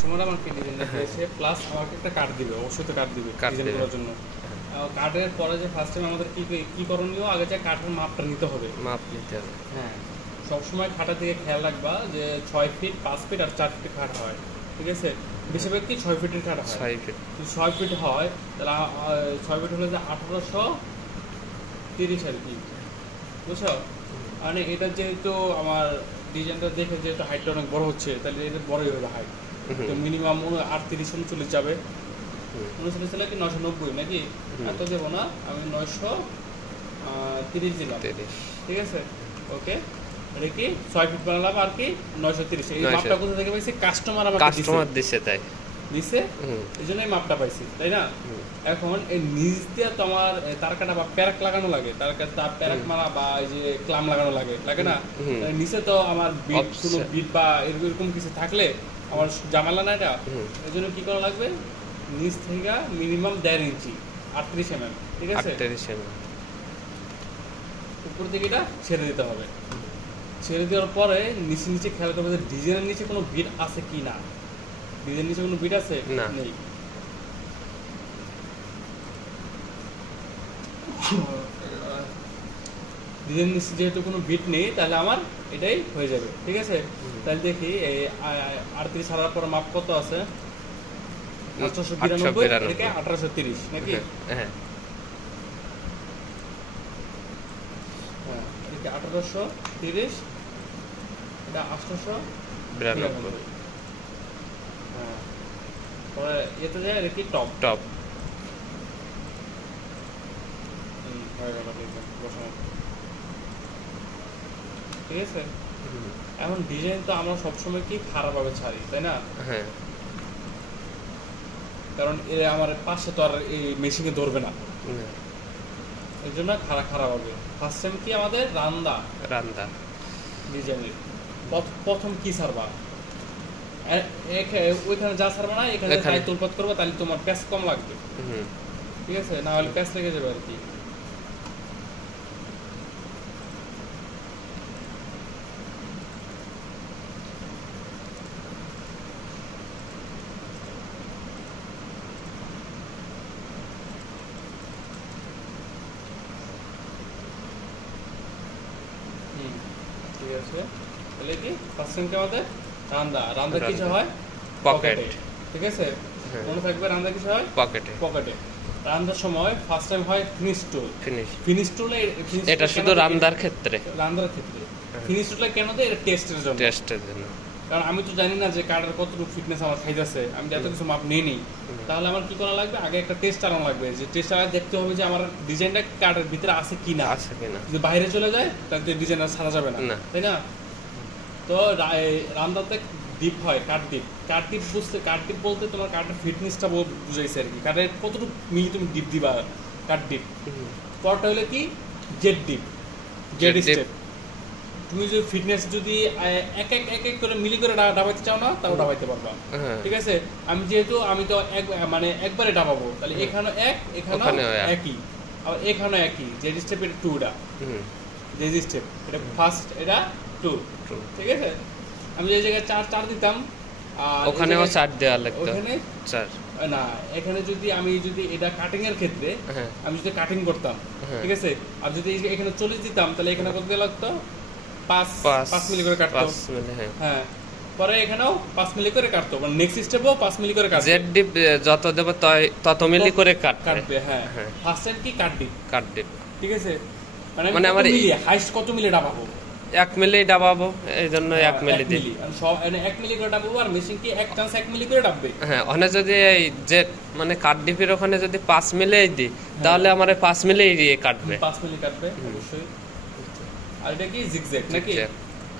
Customer আমাকে design দিয়েছে plus আমাকে একটা কার্ড দিবে, অবশ্যই তো কার্ড দিবে ডিজাইন করার জন্য। কার্ডের পরে যে ফার্স্ট টাইম আমাদের কি করণীয়, আগে যে কাঠের মাপটা নিতে হবে। মাপ নিতে হবে। হ্যাঁ, সবসময় খাটার দিকে খেয়াল রাখবা যে 6 ফিট, 5 ফিট আর 4 ফিট খাট হয়, ঠিক আছে? বেশিরভাগ কি 6 ফিটের খাট হয়। 6 ফিট। যদি 6 ফিট হয় তাহলে 6 ফিট হলে যে 1830 আর কি, বুঝছো? মানে এটা যেহেতু আমার ডিজাইনটা দেখে যেহেতু হাইটটা অনেক বড় হচ্ছে, তাহলে এটা বড়ই হবে হাইট। তো মিনিমাম 38 39 যাবে। 39 হলে কি 990 নাকি? এত দেবো না, আমি 930 দিলাম, ঠিক আছে? ওকে, এটা কি 6 ফিট বানালাম আর কি 930। এই মাপটা কোথা থেকে পাইছি? কাস্টমার দিছে, তাই দিছে, এই জন্য এই মাপটা পাইছি, তাই না? এখন এই নিচ দিয়ে তো আমার তার কাটা বা প্যারাক লাগানো লাগে, তার প্যারাক মারা বা এই যে ক্লাম লাগানো লাগে না? নিচে তো আমার বিট বা এরকম কিছু থাকলে আমার জামালা না এটা, এই জন্য কি করা লাগবে? নিচ থেকে মিনিমাম 1.5 ইঞ্চি 38 mm, ঠিক আছে? 38 mm উপর থেকে এটা ছেড়ে দিতে হবে। ছেড়ে দেওয়ার পরে নিচে খেয়াল করবে যে ডিজাইনের নিচে কোনো বিট আছে কি না। ডিজাইনের নিচে কোনো বিট আছে? নেই। ডিজাইনের নিচে যেহেতু কোনো বিট নেই, তাহলে আমার এটাই হয়ে যাবে, ঠিক আছে? তাহলে দেখি এই 38 ছাড়ার পর মাপ কত আছে? 892 থেকে 1830 নাকি? হ্যাঁ, 1830, এটা 892। হ্যাঁ, পরে এতে যায় এটা কি টপ হয়ে গেল, ঠিক আছে? এখন ডিজাইন তো আমরা সবসময় কি খারাপভাবে ছাড়ি, তাই না? হ্যাঁ, কারণ আমার পাশে তো আর এই মেশিনে ধরবে না, এই জন্য খারাপ হবে। ফার্স্ট টাইম কি আমাদের রান্দা ডিজাইনের প্রথম কি ছাড়বা, ওইখানে যা ছাড়বা না এখানে তাই তুলপাত করবো, তাহলে তোমার প্যাচ কম লাগবে, ঠিক আছে? না হলে প্যাচ লেগে যাবে আর কি। ঠিক আছে, তাহলে কি ফার্স্ট টাইম আমাদের রান্দা কিছু হয় পকেট, ঠিক আছে? মনে থাকবে রান্দা কিছু হয় পকেটে। রান্দার সময় ফার্স্ট টাইম হয় ফিনিশ টুলে। এটা শুধু রান্দার ক্ষেত্রে ফিনিশ টুলে কেন দেয়? এটা টেস্টের জন্য। কারণ আমি তো জানি না যে কার্ডের কতটুকু ফিটনেস আমার খাইতেছে, আমি এত কিছু মাপ নিই। তাহলে আমার কি করা লাগবে? আগে একটা টেস্ট আনানো লাগবে, যে টেস্ট আনায় দেখতে হবে যে আমার ডিজাইনটা কার্ডের ভিতরে আছে কিনা। যদি বাইরে চলে যায় তাহলে তো ডিজাইন আর ছাড়া যাবে না, তাই না? তো রান্দাতে ডিপ হয়, কাঠ ডিপ বলতে তোমার কাঠের ফিটনেসটা বুঝাইছে আর কি, কাঠের কতটুকু মিলি তুমি ডিপ দিবা, কাঠ ডিপ। পরটা হলে কি জেড স্টেপ। তুমি যদি ফিটনেস যদি এক এক করে মিলি করে ডাবাইতে চাও না, তাও ডাবাইতে পারবা, ঠিক আছে? আমি তো একবারে ডাবাবো, তাহলে এখানে একই, আবার এখানে একই। জেড স্টেপ এটা 2টা, জেড স্টেপ এটা ফার্স্ট, এটা 2, ঠিক আছে? আমি যে জায়গায় 4 দিতাম, ওখানেও 4 দেওয়া লাগতো। ওখানে 4 না, এখানে আমি যদি এটা কাটিং এর ক্ষেত্রে আমি যদি কাটিং করতাম, ঠিক আছে? আর যদি এখানে 40 দিতাম, তাহলে এখানে কত দেওয়া লাগতো? 5 মিলি করে কাটতো। হ্যাঁ, পরে এখানেও 5 মিলি করে কাটতো, মানে নেক্সট স্টেপও 5 মিলি করে কাটতো। জেড ডিপ যত দেব তত মিলি করে কাটবে। হ্যাঁ, ফার্স্ট টাইম কি কাট ডিপ, ঠিক আছে? মানে আমার হাইস্ট কত মিলি ডাবাবো? 1 মিলি ডাবাবো, এইজন্য 1 মিলি দিই। সব 1 মিলি করে ডাবাবো, আর মেশিন কি এক চান্স 1 মিলি করে ডাববে। হ্যাঁ, ওখানে যদি এই যে মানে কাট ডিপের ওখানে যদি 5 মিলি দিই, তাহলে আমার 5 মিলি কাটবে, 5 মিলি কাটবে অবশ্যই। আর এটা কি জিগজ্যাগ নাকি?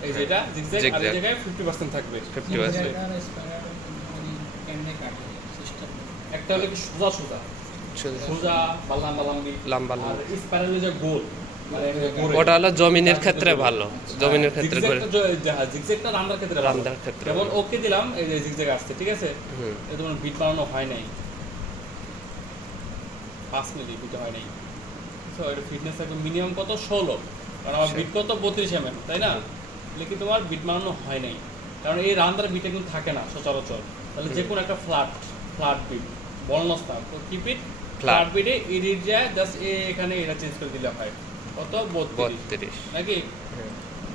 এই যেটা জিগজ্যাগ, আর এই জায়গায় 50% থাকবে। 50% একটা হলো কি সোজা লম্বা, আর স্পাইরাল যে গোল, ওটা হলো জমিনের ক্ষেত্রে ভালো, জমিনের ক্ষেত্রে জিগজ্যাগটা রান্দার ক্ষেত্রে যেমন ওকে দিলাম, এই যে জিগজ্যাগ আসছে, ঠিক আছে? এটা তোমার বিট বানানো হয় নাই, 5 মিলি বিট হয় নাই। সো এটা ফিটনেস থাকবে মিনিমাম কত? 16, কারণ আমার বিট কত 32 mm, তাই না? কিন্তু তোমার বিট বানানো হয় নাই, কারণ এই রান্দার বিটে কিন্তু থাকে না সচরাচর, তাহলে যে কোনো একটা ফ্ল্যাট বিট বলনস না, তো কিপ ইট ফ্ল্যাট বিটে এডিট যায়, জাস্ট এখানে এটা চেঞ্জ করে দিলে হয় কত 32 নাকি?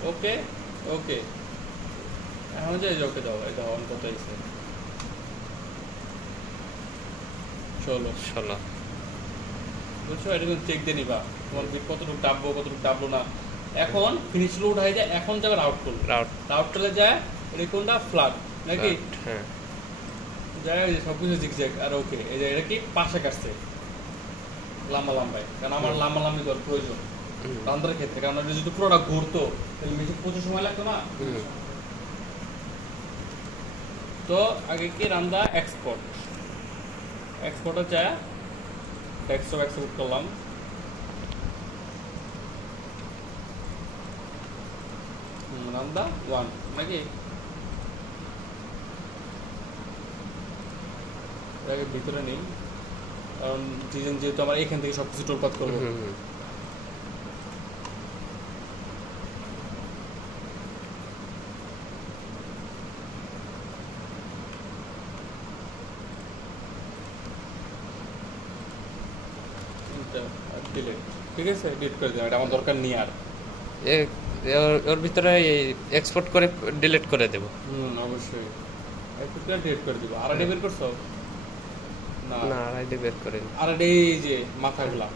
ওকে ওকে, এখন যে ওকে দাও, এটা অন কত হয়েছে 16 বুঝছো? এটা কিন্তু চেক দিয়ে নিবা তোমার বিট কতটুকু ডাববো না। এখন ফিনিশ লোড হয়ে যায়, এখন যাবে রাউট করলে যায় এটা কোনটা ফ্ল্যাট নাকি? হ্যাঁ যায় সবকিছু জিগজ্যাগ। আর ওকে, এই যে এটা কি পাশে কাটছে লম্বায়, কারণ আমার লম্বালম্বি করার প্রয়োজন রান্দার ক্ষেত্রে, কারণ এটা যদি পুরোটা ঘুরতো তাহলে মেশিন প্রচুর সময় লাগতো না। তো আগে কি রান্দা এক্সপোর্টে যায় ডেস্কটপ এক্সপোর্ট করলাম, রান্দা 1 নাকি? এটাকে ভিতরে নেই, কারণ ডিজাইন যেহেতু আমার এখান থেকে সবকিছু টোলপাত করবো। ঠিক আছে, ডিলিট করে দিলাম, এটা আমার দরকার নেই আর। ওর ভিতরে এক্সপোর্ট করে ডিলিট করে দেব। অবশ্যই এক্সপোর্ট করে ডিলিট করে দিব। আর বের করছো না? আরআইডি বের করিনি। আরআইডি যে মাথাগুলা,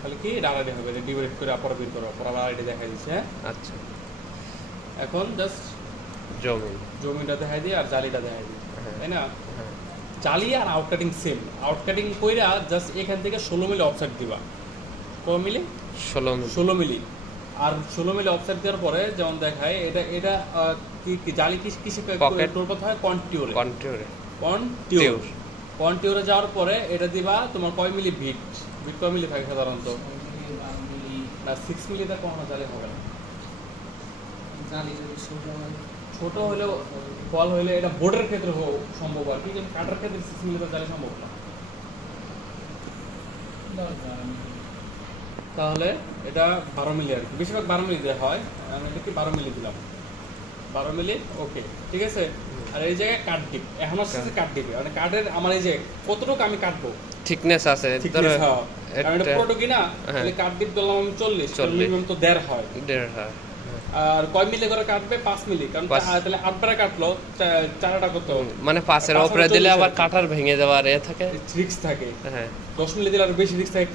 তাহলে কি এটা আরআইডি হবে, এটা ডিলিট করে আবার বের করো, পরে আবার আরআইডি দেখাই দিচ্ছে। হ্যাঁ আচ্ছা, এখন জাস্ট জমিটা দেখাই দিই আর জালিটা দেখাই দিই, তাই না? জালি আর আউটকাটিং সেম, আউটকাটিং কইরা জাস্ট এখান থেকে 16 মিলি অফসেট দিবা। কত মিলি? 16 মিলি। আর 16 মিলি অফসেট দেওয়ার পরে যেমন দেখায় এটা কি জালি কিসে টোলপাত হয়? কন্টিউরে যাওয়ার পরে এটা দিবা তোমার কয় মিলি বিট কয় মিলি থাকে সাধারণত? না 6 মিলিতে কখনো জালি হবে না। ছোট হলেও ফল হইলে এটা বোর্ডের ক্ষেত্রে সম্ভব, আর কি কাটার ক্ষেত্রে 6 মিলিতে জালি সম্ভব না। তাহলে এটা 12 মিলি আর কি, বেশিরভাগ 12 মিলি দেওয়া হয়। আমি এটা কি 12 মিলি দিলাম, 12 মিলি। ওকে ঠিক আছে। আর এই জায়গায় কাট ডিপ, এখন আসছে কাট ডিপে, মানে কাটের আমার এই যে কতটুকু আমি কাটবো থিকনেস আছে, ধরো এটা পুরোটা কি না, তাহলে কাট ডিপ দিলাম আমি 40 মিনিমাম তো 1.5 হয়। আর কয় মিলি করে কাটবে? 5 মিলি, কারণ তাহলে 8 বারে কাটলো 4টা কত, মানে 5 এর উপরে দিলে আবার কাটার ভেঙে যাওয়ার থাকে, রিস্ক থাকে। হ্যাঁ 10 মিলি দিলে আর বেশি রিস্ক থাকে,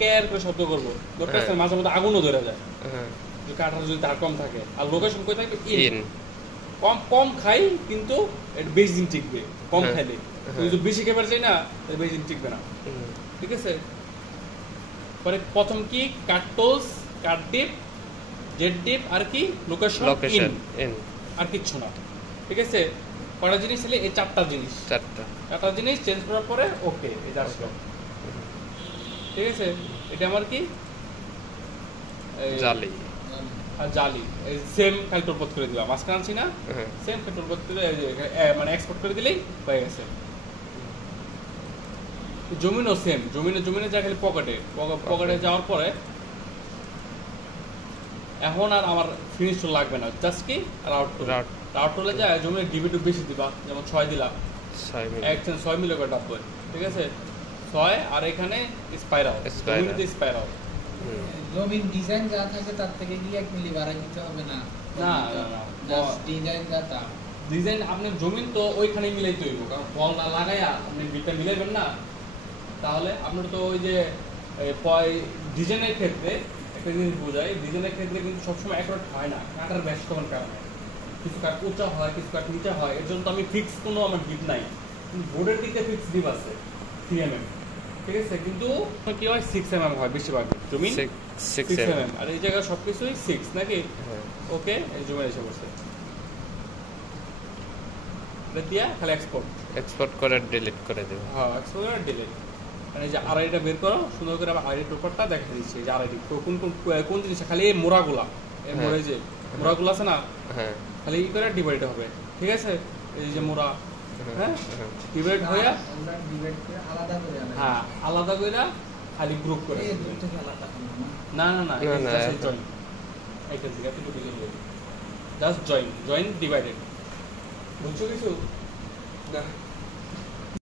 কেয়ার করে শব্দ করবো, দরকার মাঝে মধ্যে আগুনও ধরে যায় কাটার যদি তার কম থাকে। আর লোকেশন কই থাকবে? ইন। কম খাই কিন্তু এটা বেশি দিন টিকবে, কম খাইলে। যদি বেশি খেবার চাই না তাহলে বেশি দিন টিকবে না। ঠিক আছে। পরে প্রথম কি কাট টোলস, কাট ডিপ, জেড ডিপ, আর কি লোকেশন ইন, আর কিচ্ছু না। ঠিক আছে। কয়টা জিনিস ছিল? এই চারটা জিনিস চেঞ্জ করার পরে ওকে এটা আসলো। ঠিক আছে। এটা আমার কি জালি সেম খালি টোলপাত করে দিলাম, মাঝখানে আনছি না, সেম খালি টোলপাত করে মানে এক্সপোর্ট করে দিলেই হয়ে গেছে। জমিনও সেম, জমিনে যায় খালি পকেটে যাওয়ার পরে এখন আর আমার ফিনিশ লাগবে না, জাস্ট কি রাউট করলে যায় জমিনে ডিবিটু বেশি দিবা, যেমন 6 দিলাম, 6 মিলি করে ডাববো। ঠিক আছে। 6 আর এখানে স্পাইরাল জমির ডিজাইন যা থাকে তার থেকে কি 1 মিলি বাড়াই দিতে হবে না? না ডিজাইন যা তা ডিজাইন আপনি জমিন তো ওইখানেই মিলাইতে হইব, কারণ বল না লাগাইয়া আপনি বিটটা মিলাইবেন না, তাহলে আপনার তো ওই যে ডিজাইনের ক্ষেত্রে একটা জিনিস বোঝায়, ডিজাইনের ক্ষেত্রে কিন্তু সবসময় একরকম হয় না, কাটার ব্যস্ততার কারণে কিছু কাট উঁচা হয়, কিছু কাট নিচা হয়। এর জন্য তো আমি ফিক্স কোনো আমার ডিপ নাই, কিন্তু বোর্ডের দিকে ফিক্স ডিপ আছে 3 mm। ঠিক আছে। কিন্তু কি হয় 6 mm হয় বেশিরভাগ জমিন 6 mm, আর এই জায়গায় সবকিছুই 6 নাকি? ওকে, এই জমি এসে বসে এটা দিয়া খালি এক্সপোর্ট করে ডিলিট করে দেব। হ্যাঁ এক্সপোর্ট করে ডিলিট। মানে যে আরআইডিটা বের করো সুন্দর করে, আবার আরআইডি পেপারটা দেখা দিচ্ছে যে আরআইডি কোন জিনিস, খালি এই মোড়াগুলা, এই মোড়ে যে মোড়াগুলো আছে না, খালি ই করে ডিভাইড হবে। ঠিক আছে। এই যে মোড়া, হ্যাঁ ডিভাইড হয়ে আলাদা করে খালি গ্রুপ করে, না জাস্ট জয়েন ডিভাইডেড। বুঝছো কিছু না